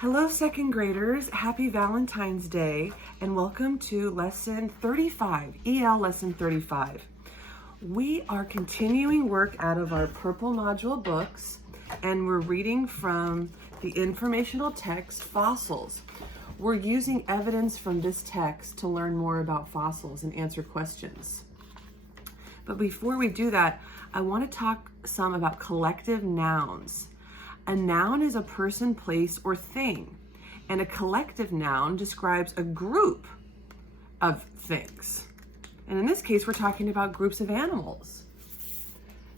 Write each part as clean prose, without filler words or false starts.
Hello, second graders. Happy Valentine's Day and welcome to lesson 35, EL lesson 35. We are continuing work out of our purple module books and we're reading from the informational text Fossils. We're using evidence from this text to learn more about fossils and answer questions. But before we do that, I want to talk some about collective nouns. A noun is a person, place, or thing, and a collective noun describes a group of things. And in this case, we're talking about groups of animals.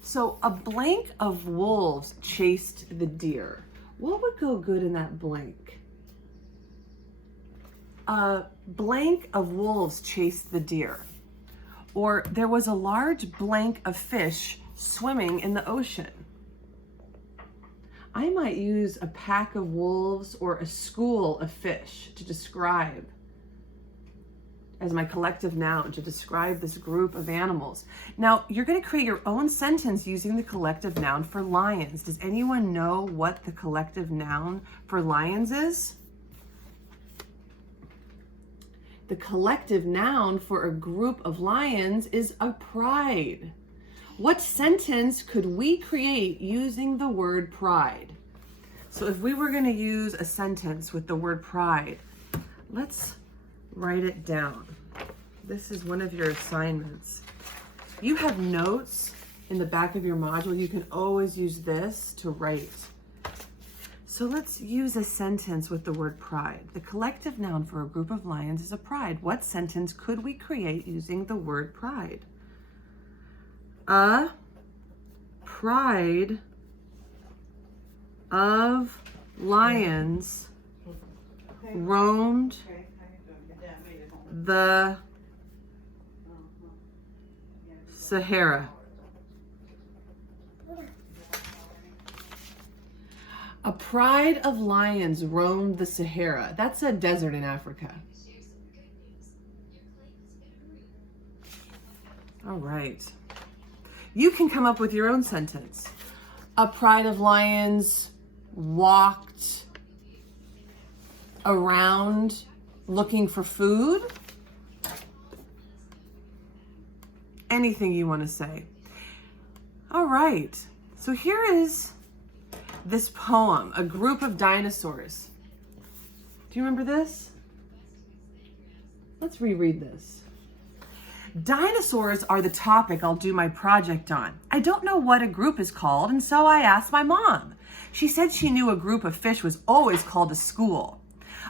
So a blank of wolves chased the deer. What would go good in that blank? A blank of wolves chased the deer. Or there was a large blank of fish swimming in the ocean. I might use a pack of wolves or a school of fish to describe, as my collective noun, to describe this group of animals. Now, you're going to create your own sentence using the collective noun for lions. Does anyone know what the collective noun for lions is? The collective noun for a group of lions is a pride. What sentence could we create using the word pride? So if we were going to use a sentence with the word pride, let's write it down. This is one of your assignments. You have notes in the back of your module. You can always use this to write. So let's use a sentence with the word pride. The collective noun for a group of lions is a pride. What sentence could we create using the word pride? A pride of lions roamed the Sahara. A pride of lions roamed the Sahara. That's a desert in Africa. All right. You can come up with your own sentence. A pride of lions walked around looking for food. Anything you want to say. All right. So here is this poem, A Group of Dinosaurs. Do you remember this? Let's reread this. Dinosaurs are the topic I'll do my project on. I don't know what a group is called, and so I asked my mom. She said she knew a group of fish was always called a school.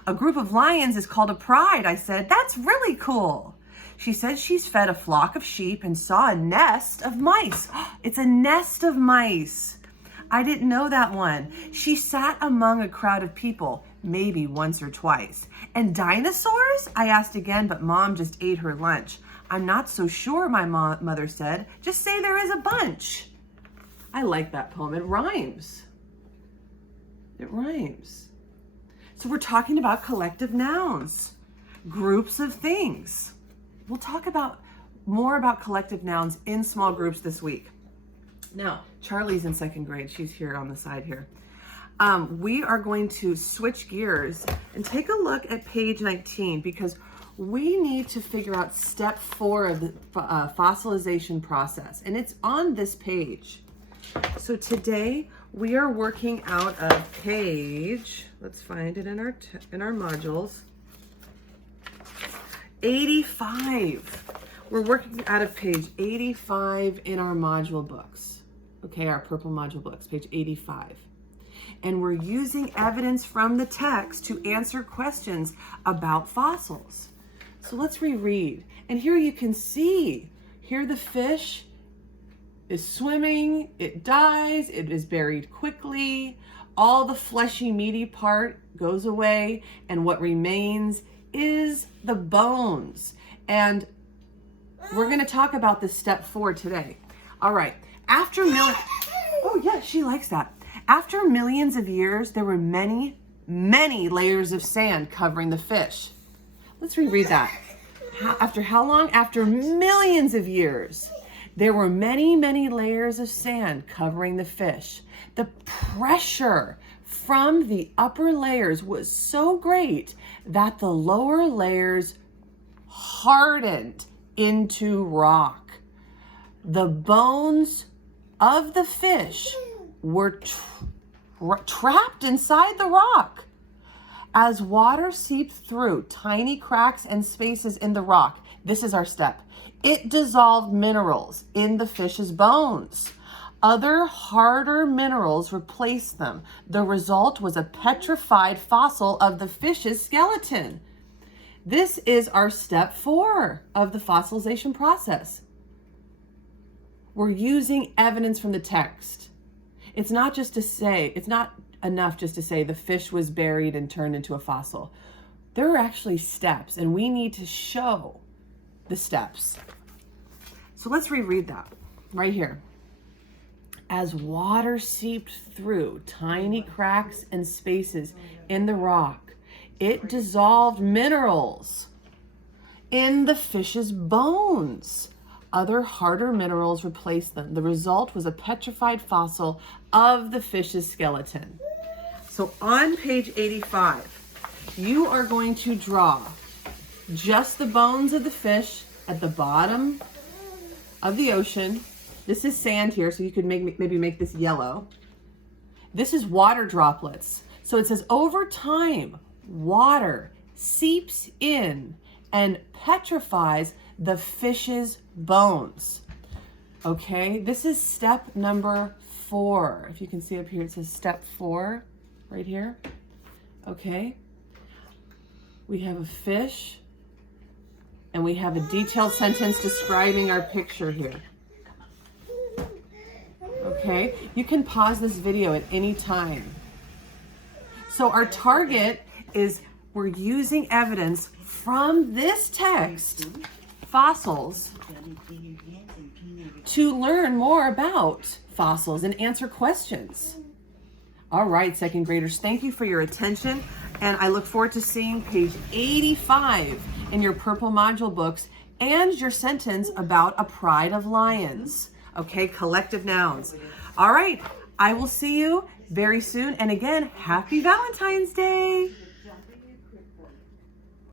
A group of lions is called a pride, I said. That's really cool. She said she's fed a flock of sheep and saw a nest of mice. It's a nest of mice. I didn't know that one. She sat among a crowd of people, maybe once or twice. And dinosaurs? I asked again, but Mom just ate her lunch. I'm not so sure, my mother said. Just say there is a bunch. I like that poem. It rhymes. It rhymes. So we're talking about collective nouns, groups of things. We'll talk about more about collective nouns in small groups this week. Now, Charlie's in second grade. She's here on the side here. We are going to switch gears and take a look at page 19 because we need to figure out step 4 of the fossilization process, and it's on this page. So today we are working out of page, let's find it in our modules, 85. We're working out of page 85 in our module books. Okay, our purple module books, page 85. And we're using evidence from the text to answer questions about fossils. So let's reread. And here you can see, here the fish is swimming, it dies, it is buried quickly, all the fleshy meaty part goes away, and what remains is the bones. And we're going to talk about this step 4 today. All right, oh yeah, she likes that. After millions of years, there were many, many layers of sand covering the fish. Let's reread that. After how long? After millions of years, there were many, many layers of sand covering the fish. The pressure from the upper layers was so great that the lower layers hardened into rock. The bones of the fish were trapped inside the rock. As water seeped through tiny cracks and spaces in the rock, this is our step. It dissolved minerals in the fish's bones. Other harder minerals replaced them. The result was a petrified fossil of the fish's skeleton. This is our step 4 of the fossilization process. We're using evidence from the text. It's not enough just to say the fish was buried and turned into a fossil. There are actually steps, and we need to show the steps. So let's reread that right here. As water seeped through tiny cracks and spaces in the rock, it dissolved minerals in the fish's bones. Other harder minerals replaced them. The result was a petrified fossil of the fish's skeleton. So on page 85, you are going to draw just the bones of the fish at the bottom of the ocean. This is sand here, so you could maybe make this yellow. This is water droplets. So it says over time, water seeps in and petrifies the fish's bones. Okay, this is step number 4. If you can see up here, it says step 4 right here. Okay, we have a fish and we have a detailed sentence describing our picture here. Okay, you can pause this video at any time. So our target is we're using evidence from this text, fossils, to learn more about fossils and answer questions. All right, second graders, thank you for your attention, and I look forward to seeing page 85 in your purple module books and your sentence about a pride of lions. Okay, collective nouns. All right, I will see you very soon, and again, happy Valentine's Day.